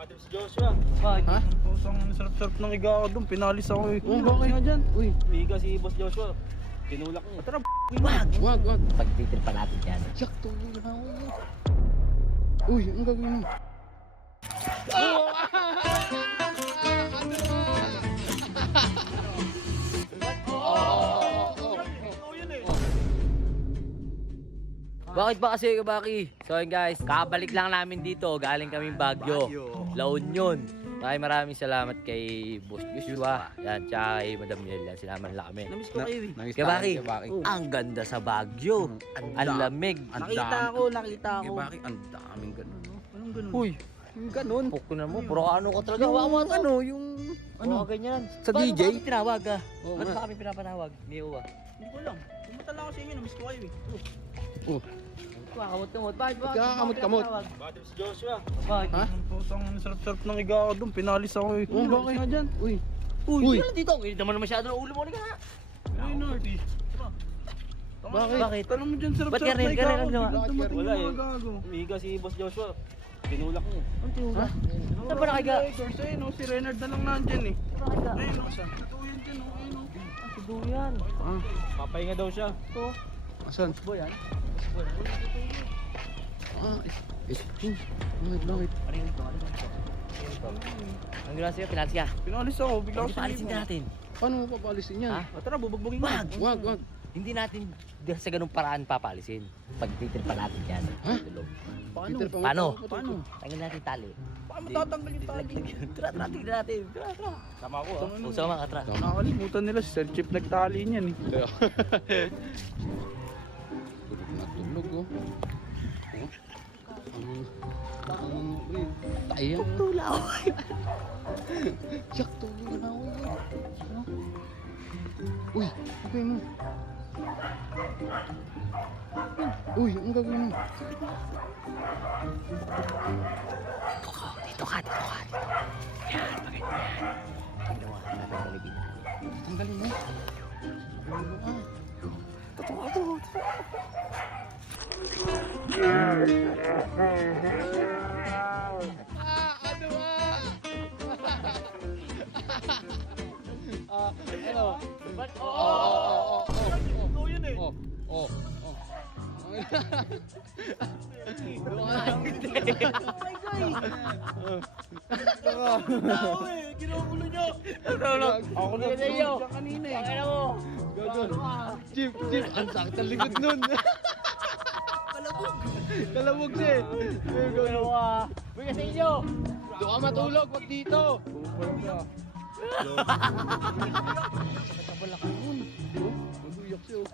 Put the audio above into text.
Ate si Joshua. Bakit? Ha? Pusang sarap-sarap ng higa ako doon. Pinalis ako eh. Oh, bakit nga dyan? Uy, Higa si Boss Joshua. Tinulak niya. Tara, wag. Pagtitripan natin yan. Yak, tulog na ako. Uy, ang gagawin mo? Bakit ba kasi Kabaki? So yun guys, kabalik lang namin dito. Galing kaming Baguio. La Union. Maraming salamat kay Boss Joshua. Yan, tsaka kay Madam Nel. Yan, sinaman lang kami. Namiss ko kayo eh. Nangis Kabaki, Kabaki. ang ganda sa Baguio. Ang lamig. Nakita ako. Kabaki, ang daming ganun. No? Anong ganun? Uy, Ganun? poko na mo. Puro ano ka talaga. Yung Wala mo ano, yung... Ano? Ganyan. Sa Paano DJ? ba kami tinawag ah? Oo Ba't nga. ba kami pinapanawag? Hindi ko ba? Hindi ko alam. Pumunta lang ako sa inyo. Namiss ko kayo eh. Oh, Kakamot-kamot. Bakit ba? Kakamot-kamot. Ate si Joshua. Bakit? ha? Pusang sarap-sarap ng higa ako doon. Pinalis ako eh. Oh, bakit nga dyan? Uy, Uy, Uy. hindi lang dito. Hindi naman masyado ng ulo mo. Halika nga. Ay, Nardi. Bakit? Tanong mo dyan sarap-sarap Ba't ganun? na higa Ganun ako. ang ginawa? Biglang dumating Wala yung eh. mga gago. Higa si Boss Joshua. Tinulak niya. Ang tiwala. Saan ba nakahiga? Kasi no, si Renard na lang nandyan eh. Nakahiga. Ayun no, totoo yan dyan oh. Ayun no. Si Duyan. ah, Papahinga daw siya. Ito. asan? Boy yan. Ah, bakit? Ano yun ito? Ang ginawa sa'yo, pinalis ka. Pinalis ako. Bigla ako Hindi paalisin ka natin. Paano mo papalisin yan? Ha? Tara, bubugbugin ko. Wag. Hindi natin sa ganung paraan papalisin. Pagtitripan natin yan. Ha? Tulog. Paano? Peter, Paano? Paano? Tanggal natin tali. Paano matatanggal yung tali? Tara, tignan natin. Tara. Sama ko ah. Usama ka, tara. Nakakalimutan nila si Sir Chip nagtali niyan eh. Tulog oh. Tayo. Tulaw. Yak, tulog na ako. Uy, gagawin mo? Uy, ang gagawin mo? Dito ka. Yan, bagay mo yan. Tignan mo, napapaligid. Tanggalin mo. Tulog ka. Ano? Ba't? Totoo yun eh. Oh. Tao eh. Ginugulo nyo. Ako na Sige, iyo. siya kanina eh. Pakina mo. Gagon. Chip, ang sakit ang likod nun. Kalabog siya eh. Ano ka? Bigay sa inyo. Doon ka matulog, wag dito. Wala ka nun. Mag-uyak siya oh.